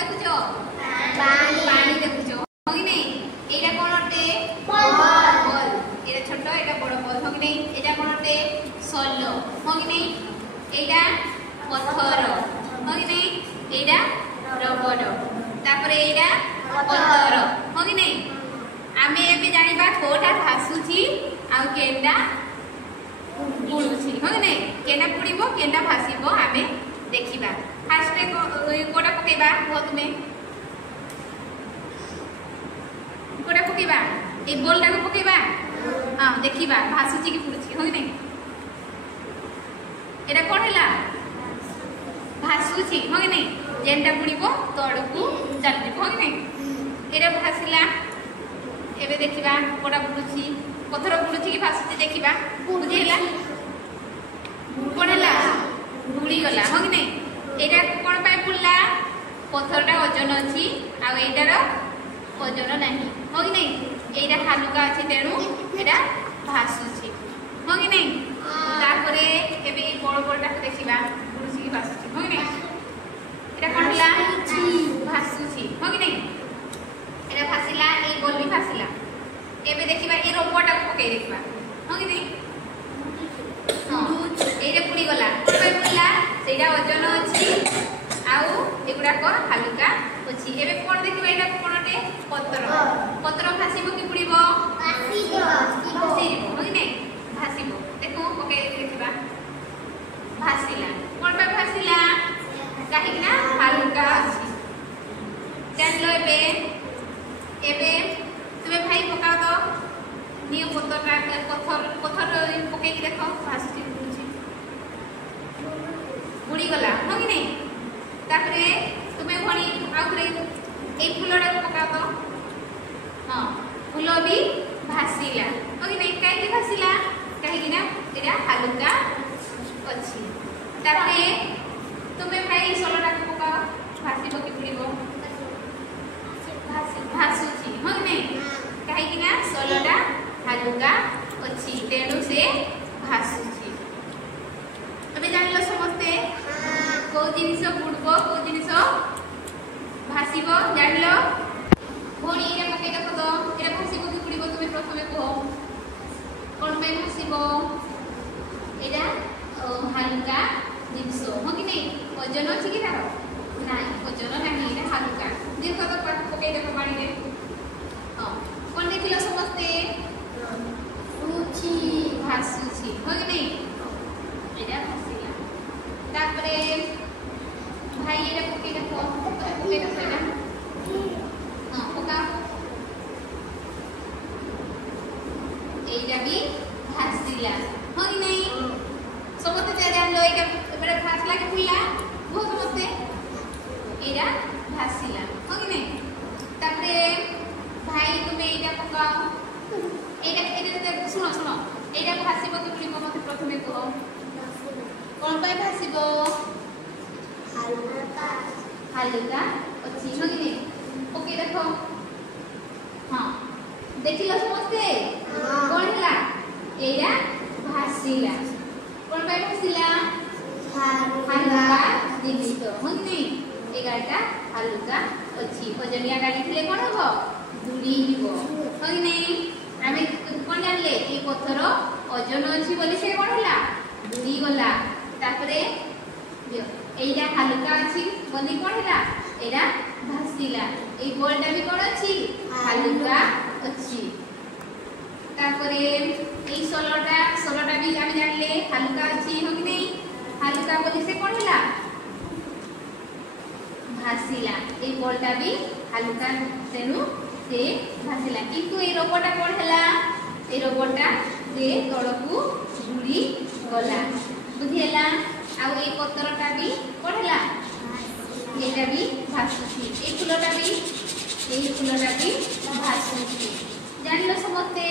देखुछ पानी देखुछ हो कि नहीं एटा कोन अटे बॉल एटा छोटो एटा बड़ बॉल हो कि नहीं एटा कोन अटे सल्लो हो कि नहीं एटा पत्थर हो कि नहीं एटा रबड़ तापर एटा पत्थर हो कि नहीं आमे एबे जानिबा कोटा भासुची आ केंडा बुडुची हो कि नहीं केना बुडिबो केना भासिबो आमे देखिबा फास्ट कोटा पकेबा हो तुमे कोटा पकेबा ए बॉल टाको पकेबा हां देखिबा भासुची कि बुडुची हो कि नहीं एटा कोन हैला भासुची हो कि नहीं जेंटा बुडिबो तोडकू चल जिवो हो कि नहीं एटा भासिला एबे देखिबा कोटा बुडुची पत्थर बुडुची कि भासुची देखिबा बुझिला कोन हैला बुडी गला हो कि नहीं एटा कोन पाए बुडला पत्थरटा ओजन अछि आ एटार ओजन नाही हो कि नहीं एटा हालुका अछि तेनु एटा भासुची हो कि नहीं तापरे एबे बड़ बड़टा देखिबा बुडुची कि भासुची हो कि नहीं एटा कोन हैला भासुची हो कि नहीं एटा भासिला ए बॉल भी भासिला एबे देखिबा ए रोबोटा को पके देखिबा हो कि नहीं हां एटा पुडी गला पे पुडला सेटा ओजन अछि आउ एगुडा को हालुका अछि एबे कोन देखिबा एटा कोनटे पत्थर पत्थर भासिबो कि पुडीबो भासिबो हो कि नहीं भासिबो देखो पके देखिबा भासिला कोन पे भासिला काहे कि ना हालुका अछि जानलो एबे तुमे भाई पका तो नियो पत्थर पके कि देखो भासुची बुडी गला हो कि नहीं तापरे तुमे भणी आउरे ए फुलडा पका तो हां फूल भी भासिला हो कि नहीं काहे कि भासिला काहे कि ना एटा हालुका अछि तापरे तुमे भाई सोलडा पका भासिबो कि बुडीबो भासुची हो कि नहीं काहे कि ना सोलडा हालुका अछि तेनु से भासुची तबे जानलो समस्ते को जिनिस बुडबो को जिनिस भासिबो जानलो भोणी रे पके देखो तो एरा भासिबो कि बुडीबो तुमे प्रथमे कहो कोन पे भासिबो एरा हालुका जिनिस हो कि नहीं ओजन अछि कि तारो नाही ओजन नाही एरा हालुका देखो तो पके देखो पानी रे हां कोन देखिलो समस्ते रुचि भासुची हो कि नहीं एरा भासिला तापरे भाई एरा पके देखो एरा हां पका एरा भी भासिला हो कि नहीं समस्ते ते जानलो एटा एबे भासला के फुला हो समस्ते एरा भासिला हो कि नहीं तापरे भाई तुमे एटा पकाओ एटा सुनो सुनो एटा भासिबो कि बुडीबो मते प्रथमे कहो कोन पाए भासिबो हालुका अछि हो कि नहीं ओके देखो हां देखिलो समस्ते कोन हैला एटा भासिला कोन पाए भासिला हालुका जिनिस हो कि नहीं एगाटा हालुका अछि ओजनिया गाडी थिले कोन हो बुडी हिबो हो कि नहीं आमे कोन जानले ए पत्थर ओजन अछि बोली से कोन होला बुडी गला तापरे एइडा हालुका अछि बोली कोन होला एडा भासिला ए बॉलटा भी कोन अछि हालुका अछि तापरे ए सोलटा भी आमे जानले हालुका अछि हो कि नहीं हालुका बोली से कोन होला भासिला ए बॉलटा भी हालुका तेनु से भासिला किंतु ए रोबोटा कोन हैला ए रोबोटा से तळकू बुडी गला बुझिला आ ए पत्थरटा भी कोन हैला एटा भी भासुची ए फुलटा भी भासुची जानलो समस्ते